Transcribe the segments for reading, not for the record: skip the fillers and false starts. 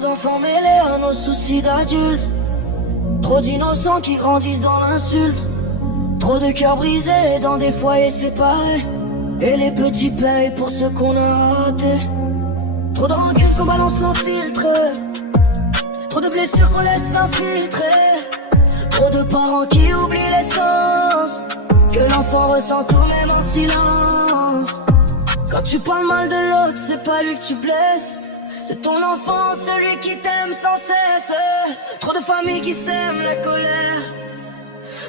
Trop d'enfants mêlés à nos soucis d'adultes. Trop d'innocents qui grandissent dans l'insulte. Trop de cœurs brisés dans des foyers séparés. Et les petits payent pour ce qu'on a raté. Trop de rancune qu'on balance sans filtre. Trop de blessures qu'on laisse s'infiltrer. Trop de parents qui oublient l'essence que l'enfant ressent tout même en silence. Quand tu parles mal de l'autre, c'est pas lui que tu blesses. C'est ton enfant, celui qui t'aime sans cesse. Trop de familles qui sèment la colère.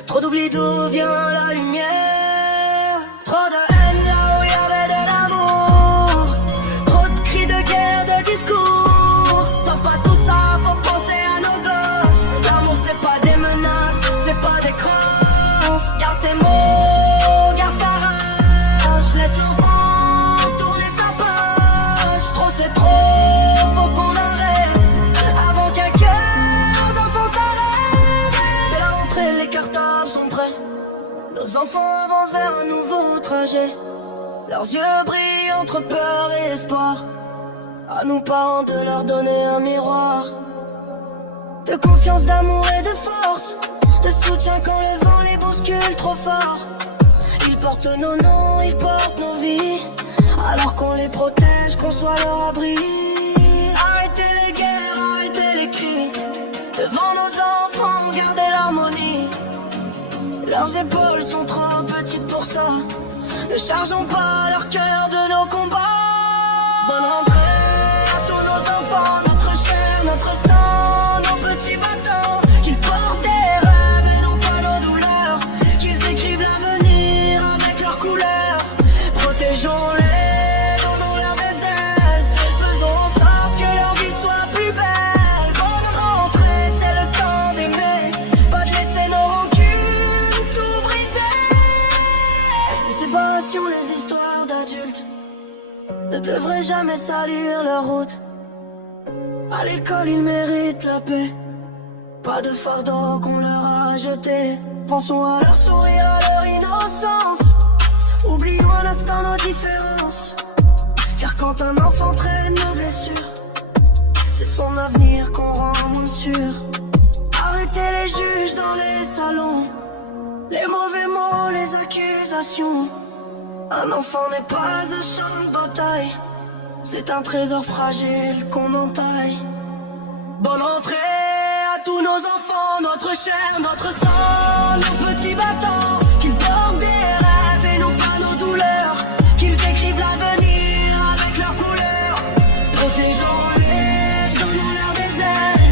Trop d'oubli d'où vient la lumière. Trop de haine là où y avait de l'amour. Trop de cris de guerre, de discours. Stop à tout ça, faut penser à nos gosses. L'amour c'est pas des menaces, c'est pas des crosses. Garde tes mots, garde ta rage. Laisse l'enfant tourner sa page. Trop c'est trop, faut qu'on arrête avant qu'un cœur d'enfant s'arrête. C'est la rentrée, les cartables sont prêts. Nos enfants avancent vers un nouveau trajet. Leurs yeux brillent entre peur et espoir. À nous parents de leur donner un miroir de confiance, d'amour et de force, de soutien quand le vent les bouscule trop fort. Ils portent nos noms, ils portent nos vies, alors qu'on les protège, qu'on soit leur abri. Arrêtez les guerres, arrêtez les cris. Devant nos enfants, gardez l'harmonie. Leurs épaules sont trop petites pour ça. Ne chargeons pas leur cœur de nos combats. Bonne rentrée à tous nos enfants, notre chair, notre sang, nos petits bâtons. Qu'ils portent des rêves et non pas nos douleurs. Qu'ils écrivent l'avenir avec leurs couleurs. Protégeons-les, donnons-leur des ailes. Faisons en sorte que leur vie soit plus belle. Bonne rentrée, c'est le temps d'aimer. Pas de laisser nos rancunes tout briser. Les séparations, les histoires d'adultes ne devraient jamais salir leur route. À l'école, ils méritent la paix. Pas de fardeau qu'on leur a jeté. Pensons à leur sourire, à leur innocence. Oublions un instant nos différences. Car quand un enfant traîne nos blessures, c'est son avenir qu'on rend moins sûr. Arrêtez les juges dans les salons, les mauvais mots, les accusations. Un enfant n'est pas un champ de bataille, c'est un trésor fragile qu'on entaille. Bonne rentrée à tous nos enfants, notre chair, notre sang, nos petits bâtons. Qu'ils portent des rêves et non pas nos douleurs. Qu'ils écrivent l'avenir avec leurs couleurs. Protégeons-les, donnons-leur des ailes.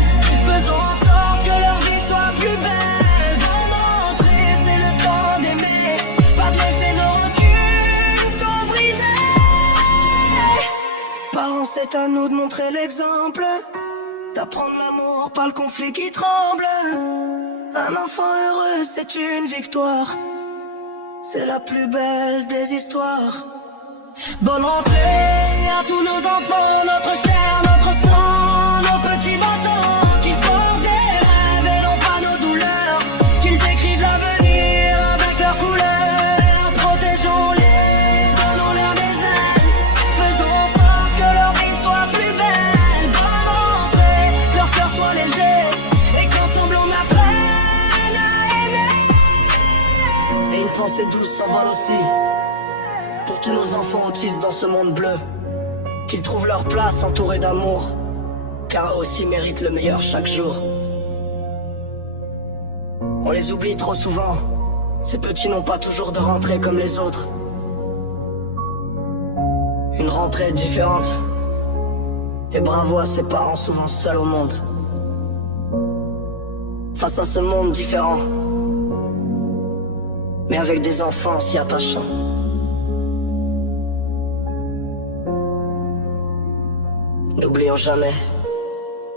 Faisons en sorte que leur vie soit plus belle. Bonne rentrée, c'est le temps d'aimer. Pas de laisser nos rancunes tout briser. Parents, c'est à nous de montrer l'exemple. D'apprendre l'amour par le conflit qui tremble. Un enfant heureux, c'est une victoire. C'est la plus belle des histoires. Bonne rentrée à tous nos enfants, notre chair, notre sang, nos petits bâtons. Qu'ils portent des rêves et non pas nos douleurs. Qu'ils écrivent l'avenir avec leurs couleurs. Protégeons-les, donnons-leur des ailes. Faisons en sorte que leur vie soit plus belle. Bonne rentrée, que leur cœur soit léger. Et qu'ensemble on apprenne à aimer. Et une pensée douce s'envole aussi pour tous nos enfants autistes dans ce monde bleu. Qu'ils trouvent leur place entourés d'amour, car eux aussi méritent le meilleur chaque jour. On les oublie trop souvent. Ces petits n'ont pas toujours de rentrée comme les autres. Une rentrée différente. Et bravo à ses parents souvent seuls au monde. Face à ce monde différent, mais avec des enfants si attachants. N'oublions jamais,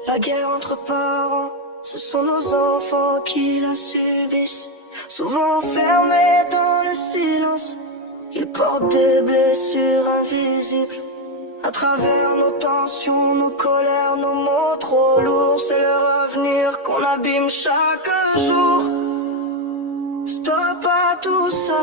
la guerre entre parents, ce sont nos enfants qui la subissent. Souvent enfermés dans le silence, ils portent des blessures invisibles. À travers nos tensions, nos colères, nos mots trop lourds, c'est leur avenir qu'on abîme chaque jour. Stop à tout ça.